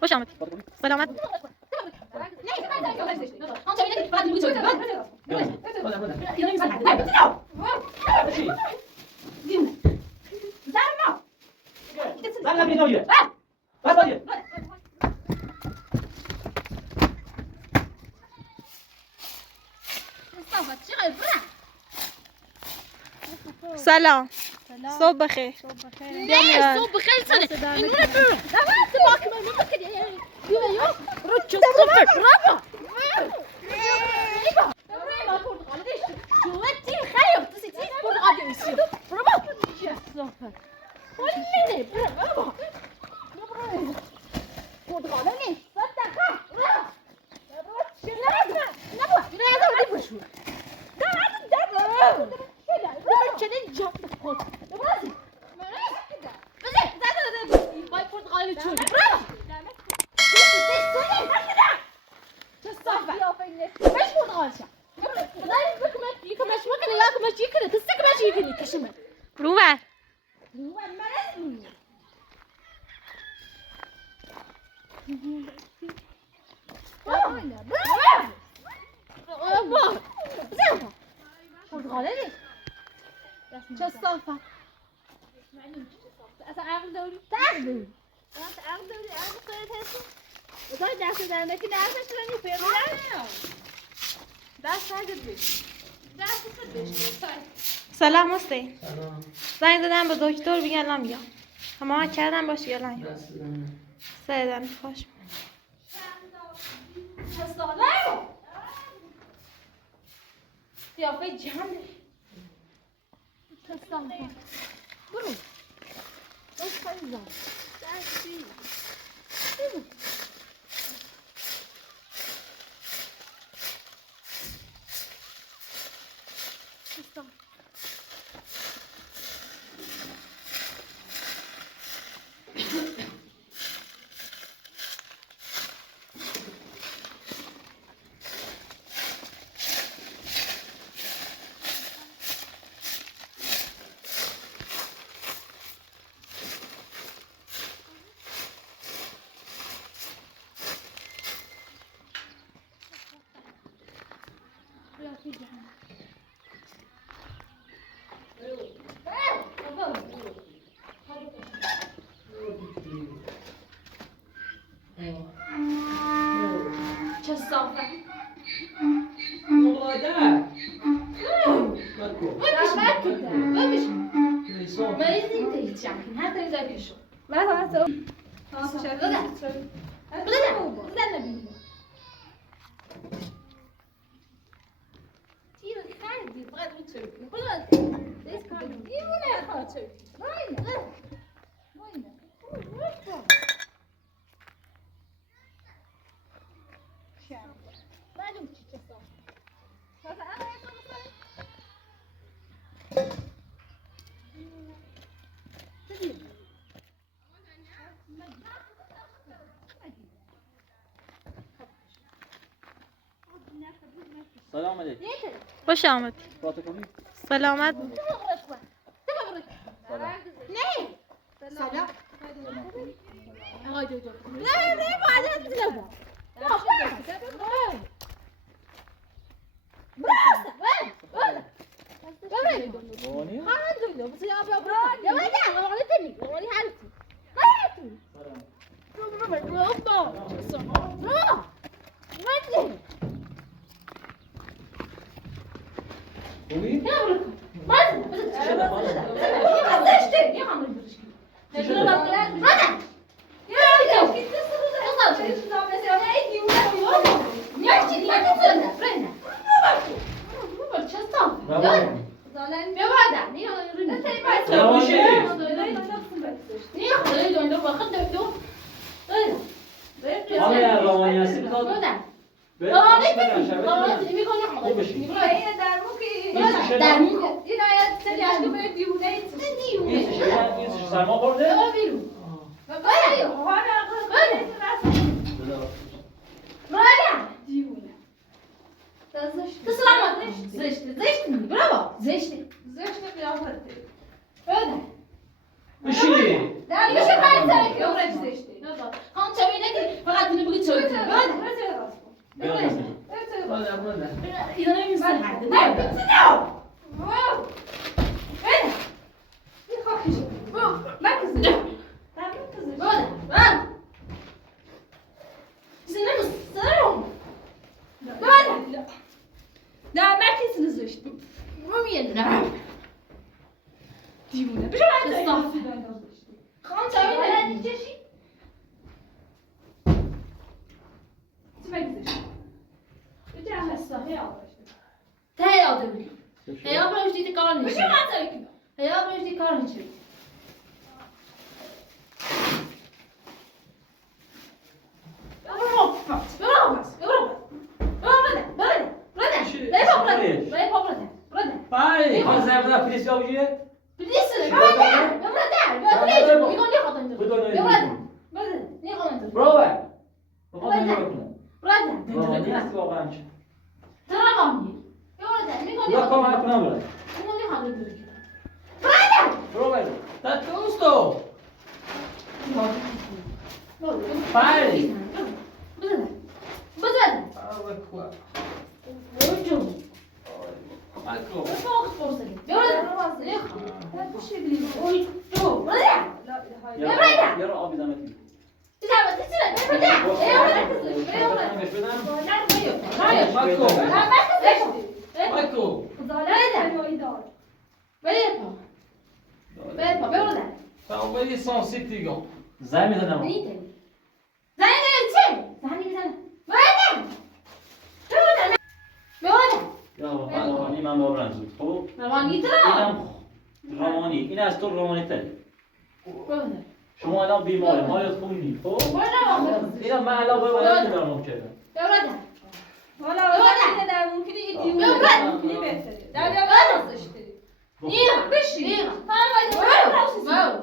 خوش آمد. سلامت. سلام. صبح بخیر. صبح بخیر سنه. اینو برو. دعوت باک من میکنی. یو رو چوب رابا. ما پرتقال دیش. جوتی خیلی تسی پرتقال دیشی. رابا. صافه. ولی برابا. پرتقال نه. صدقه. رابا. شنو. نبود. نه بشو. دعوت. چنین جا خود. بازی. بازی. وای پرتقال چون. برو. چه صافه. مش پرتقال شا. خدای بکمت یکمش مکنه یا کمش یکنه تست کمش یکنه کشمه. روبر. روبر مرد. پرتقاله نیست. چه صافه. اصلا عقل داری؟ عقل داری؟ عقل خودت هستی؟ بذار دست در نکی دستش رو نیفهمیدم. دست نگید بیش. دستش رو بیش. سلام حسین. زنگ زدم به دکتر بگن نمیام. اما کردم باشه یا نه. سیدن خوش. چه ساله؟ قیافه جهنه. چه ساله؟ برو. بس خیلی زن. دستی. برو. چه ساله؟ چه صافه. مادر. مریض نیست چند حتی اینجا بیشو. بده نبینیم. تیر خیلی فقط رو چرکی. خلاص. دیس کاری. دیوونه خواهد چرکی. باینه. معلوم چی چه صافه. سلام علیکم. خوش آمد. پروتکلی. سلامت. نه. سلام. آقای دکتر. نه بعد نبود. سرما خورده؟ زشت. زشته قیافته بده بشی نه میشه خیلی سر که اون زشته خانم چه نگی فقط اینو بگی چه بده اینا نمیستن هرده نه بده این خاکی شد مرکز بده سنم بده نه مرکز زشت رومیه نه دیونه بشه من صافه خانم چه بده چشی چه مرکزش بچه هم صافه آورشته ته آدمی هیا باش دیگه کار نمیشه بشه من ترکی هیا باش دیگه کار نمیشه پای خواهد زبده پلیس یا بجیره؟ برو بخوام نگاه بکنم نیستی واقعا چه؟ یا کمک کنم برای برو برو تاتوستو پای یارو آبی دمتی زنگ میزنم روانی من بابرم زود خب اینم روانی این از تو روانی تری شما الان بیماره مالت خوب نیست خب اینم من الان باید نمیدارم ممکنه والا در ممکنه این دیونه ممکنه بهتره در بیابان داشته نیخ بشی نیخ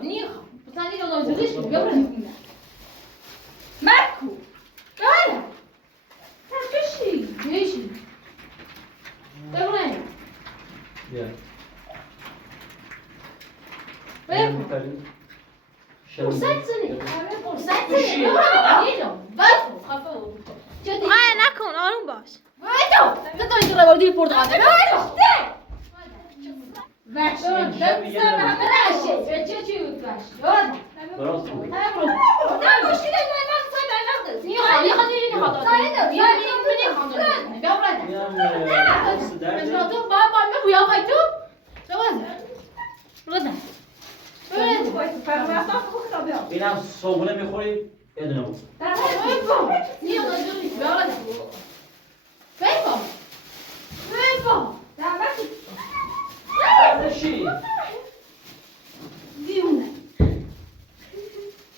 نیخ بسن این رو نازدیش کنی بیابان مکو بیابان بشی بشی بیابان بیا بیابان نکن آروم باش براست خوبی اینم صبحونه میخوری یه دونه بود چی؟ دیونه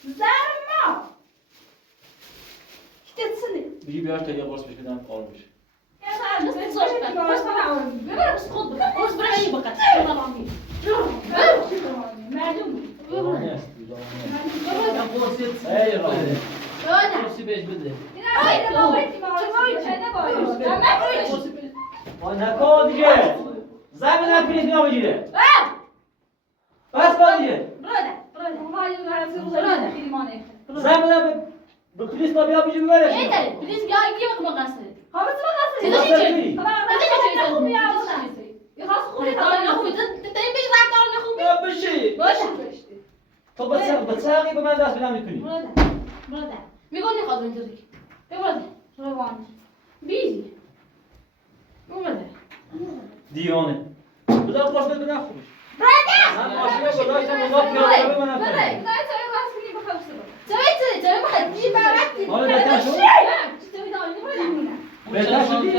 زرما کتسنی بگی بیار تا یه قرص بهش بدم آروم بشه روانی هستی ای روانی نکن دیگه زن بدن پلیس میام بگیره بس کن دیگه زن بدن به پلیس ما بیا بگیر ببرش بشی تو بچه‌ای به من دست بدم میکنی میگم نخواد اینطوری ببرده روان بیزی اومده دیوانه بذار خوش بدم خوش من ماشین رو گذاشتم اونجا پیاده به منم کنم حالا بهتر شد؟ بهتر شدی؟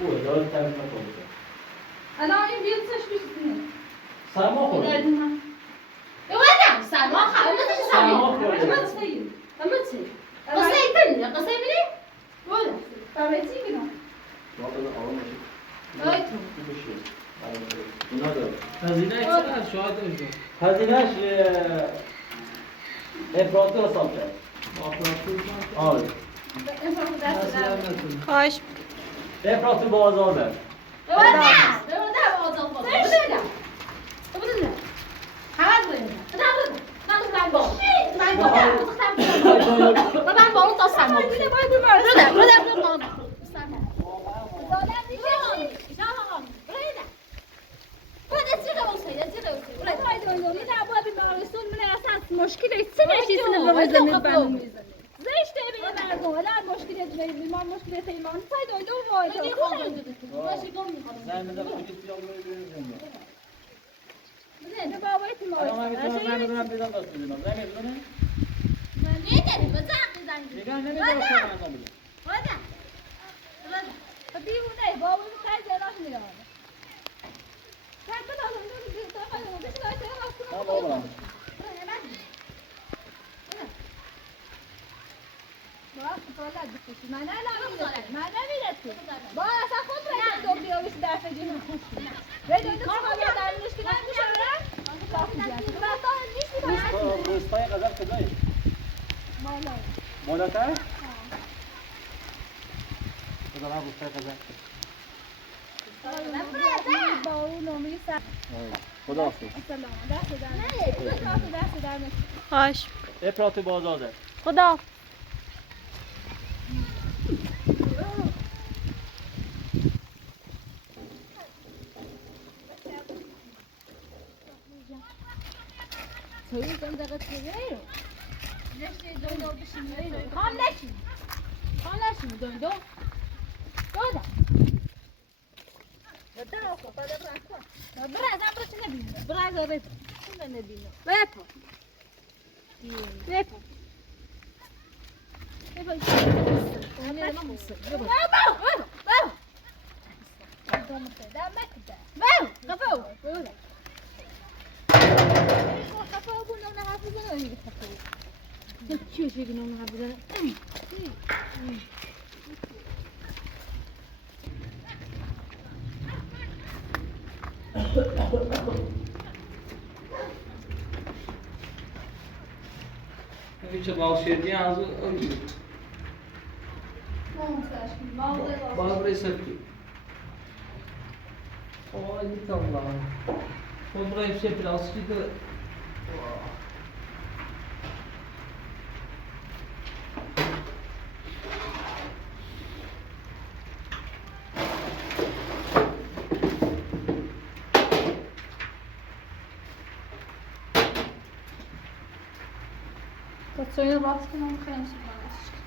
اوه دارد ترک نکن الان این بیلتش بیشتونه سرما خورده سرما خورده هزینه‌اش افراطی حساب کرد آره خواهش افراطی بازار دارد مشكلة سنة شيء سنة بمزمن بانو زيش تبي مردم ولا مشكلة جميل ما مشكلة تيمان سايد وين دور وايد ماشي قومي زين من دفعة جيت يوم من زين بابا يتمر أنا ما بيتوه زين بدنا بدنا بس بدنا زين بدنا ليه تاني بزاق زين نيجان نيجان شو أنا بدنا ودا ودا تبي هنا بابا مكاي جانا شنو كان كذا لو تاخذ بس لا ما بابا ما نبيلت با اصلا خود رای دو بیاویش در فجیه رای دو چیکار دارن مشکل نداره کافی جاست راتا نیست روستای غزل کجایی؟ بالا بالاتر؟ خدا من روستای غزل با اون نومی سر خدا حافظ سلام دست در دست در خوش افراط بازاده خدا توی زندگی تویی نشی دو بشینی خام نشی دو دادا برای زن برای نبینم برای زن نبینم بپا هیچ باوشیدی از اون باز رسیدی آی tamam خود را ایشه پلاستیک Co ja was mam chęć znaleźć.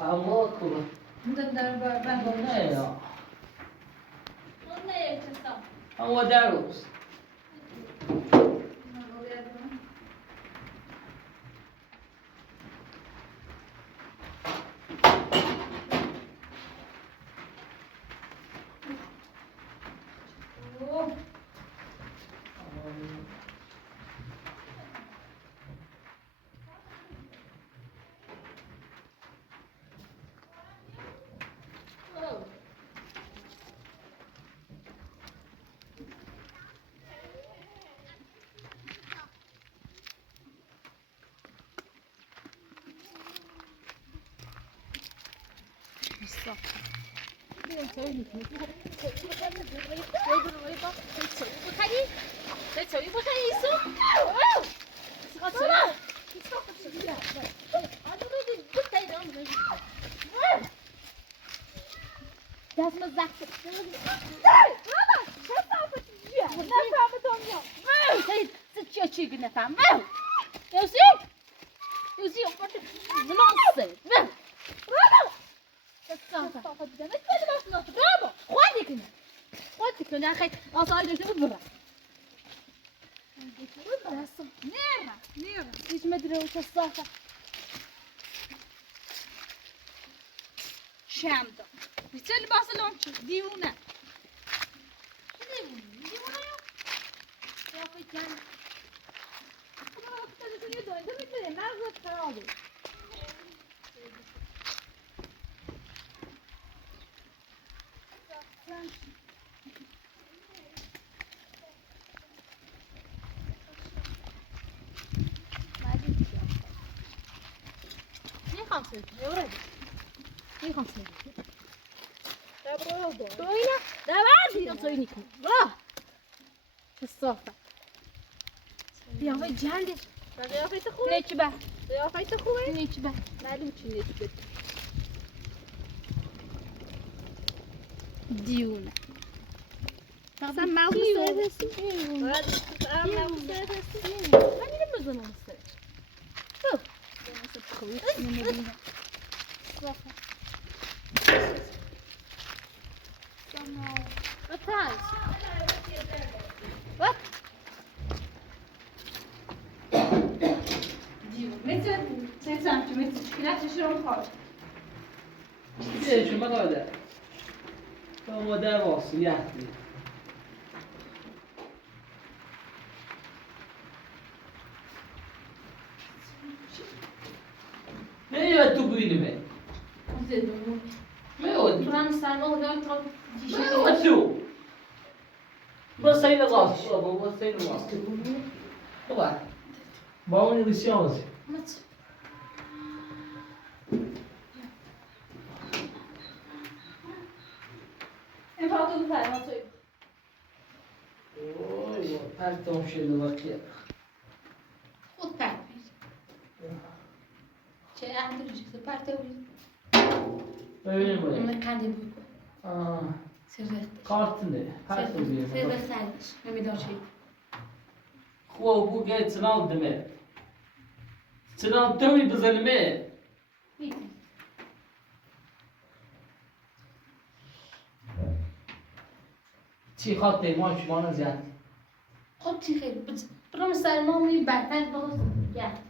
اما خوبه Ben de نه یا onu ne yapacağız? اما در روز Därför sagt jag tycker nästan. Jag ser. Jag ser vart det blåser. برافو خودك هنا خودك هنا اخي اصايد تبرا نيرة ايش ما ادري وش الصافة شامدة بتلبس لهم ديونا ديونا يا اخي كان انا اقتل اليد انت بتقولي ما غلط خالص ده بعد يصيني برافو في الصافة قيافة جهندي قيافة أخوي نيشبه قيافة أخوي نيشبه معلوم شو نيشبه ديونا تقدم معه بالسيف أنا لما زمان السيف شوف خوي صافة بطاش وات ديو متى تسامح متى شكلات شلون خالص چه شما داده اما در واصل یحتی نه یا تو بینیمه میاد تران سالمو قدام تران میاد تو بس این غاز بابا بس این غاز بابا با اون لیسیانس مت این فاتو بفرم ما توی اوه پرتام شده وقیه خود پرت بید چه اندر جیسه پرت بید ببینیم باید اون کنده بود سرده کارت نه پرتام بیه سرده سرش نمیدار چی خواه بو گه تنال دمه تنال توی بزنمه میتونی چی خواهد ما شما نزید خب چی خیلی برام سالمو می بدتر باز گرد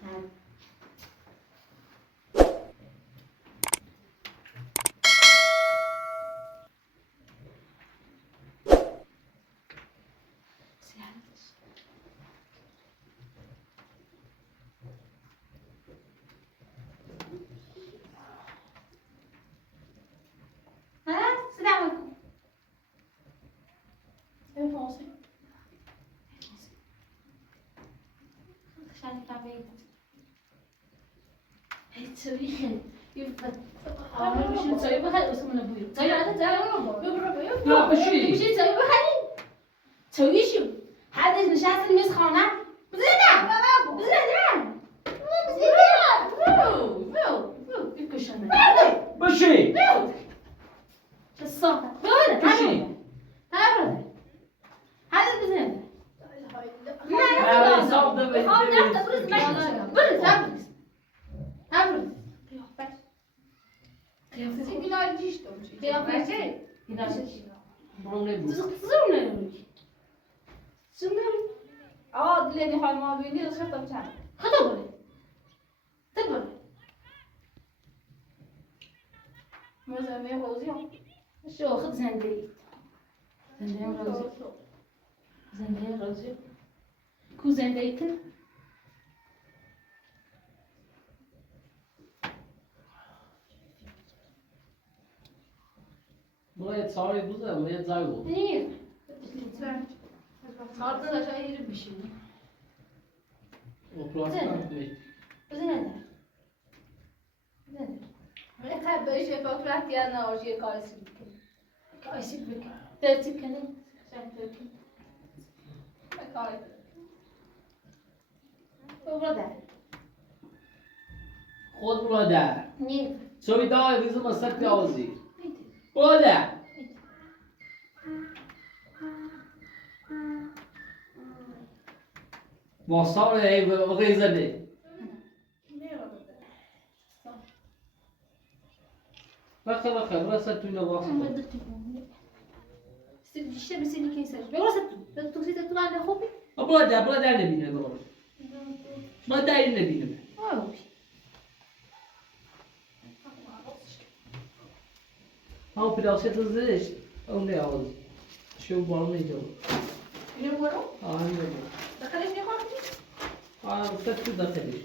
السلام عليكم ايه فاصل عشان تعبان هي تسوي خير يبقى عمري مش نسوي بخير اسمه ابوي زي هذا زي لا بشي مش نسوي بخير تسوي شو هذا نشاط الميز خانه بزيادة بزيادة بشي الصوت هذا بشي هذا البزنس هذا صوت ده خلاص لا تبرز برز تبرز Sizinki de işte o. Kıyafet şey. برونه بود Dileni halma beni de şartım çağır. Mesela ben bozuyorum. شو خذ زندي زندي غازي كو زنديتن باید ساری بوده باید زای بود نير Lütfen. Altına da aşağı yerim bir şey. o plastik mi زين هذا زين Ne kadar böyle şey fotoğraf yanına o şey kalsın. كايسك بك ترتيب كذا عشان ترتيب Kalsın. وبرده خود برادر نير سوی دای ریزم مسک پیازی برادر ماسار ای و غیزه دی بخه برسه توی نواخت الشاب سيدي كيساج براسته تقصي تطلع على خوبي برادر نبینه برادر ما دایی نبینه ها پیداشه تو زشت اون نیاز شو بارو نیجا Ne bu? آه نبینه Dakika ne var ki? آه بس تو داخلی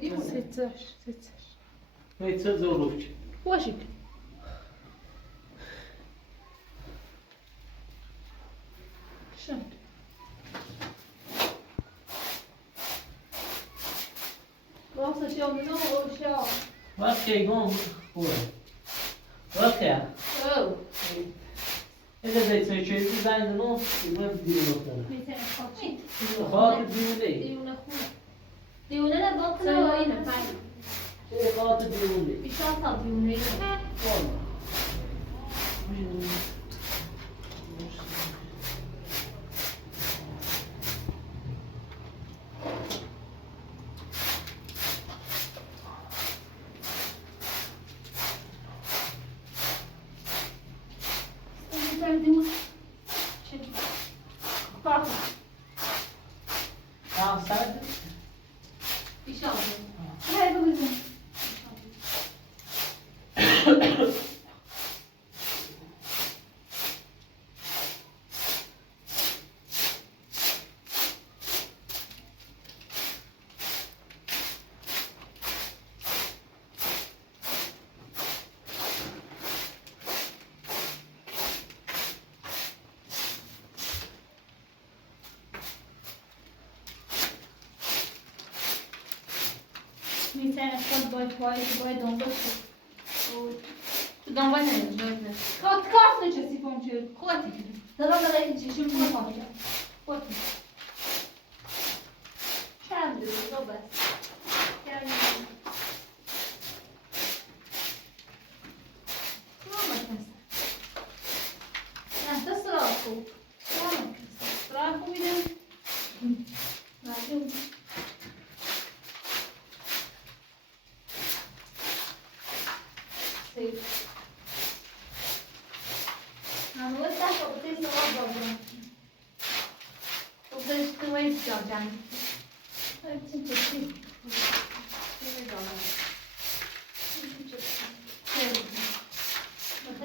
دیونه ستر هیچ چه ظروف چی؟ باشید شد راستش یا میدونم اوشا وقتی گم خوبه وقتی او اگه دیگه چیزی زنگ نو من دیونه کنم میتونه خاطی خاطر دیونه دیونه خوبه دیونه نه دوتا نه اینه پای چه خاطر دیونه بیشتر تا دیونه اینه سرد میتونه خود باید دنبال شد تو دنبال نمیشه کارت نچسی کنچه خودتی دارم این چشم کنه خواهی خودتی چند دیگه دو بس نه دست را خوب را خوب میدم راجب non vuoi stare con te solo dopo o per tu vuoi giocare c'è sì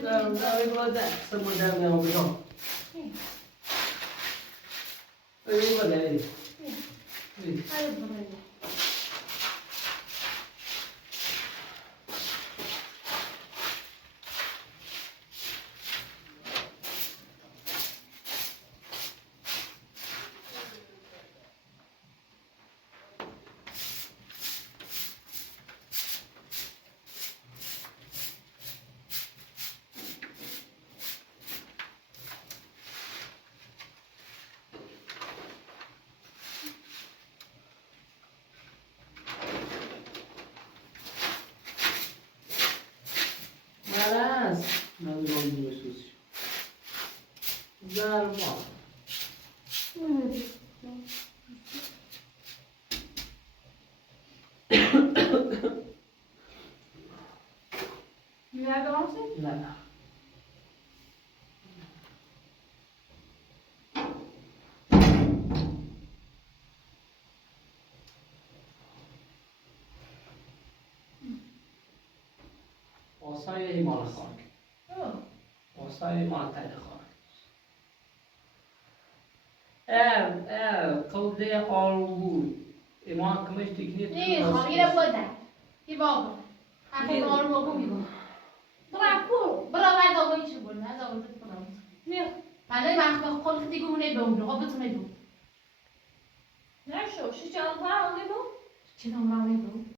نه بوده سمون در میام بیام این بوده مراز ندارم دوستش زرما نه آسای ایمان خاک آسای ایمان تای خاک قلده آروم بود ایمان کمش تکنیت نه خواهی رو بودن یه بابا حقی آروم بگو میگو برا بعد آقایی چی بود نه آقایی تو برام نه من وقت خود دیگه اونه بمونه خب بتونه دو نه شو شو چند تا اونه دو چه نمره اونه دو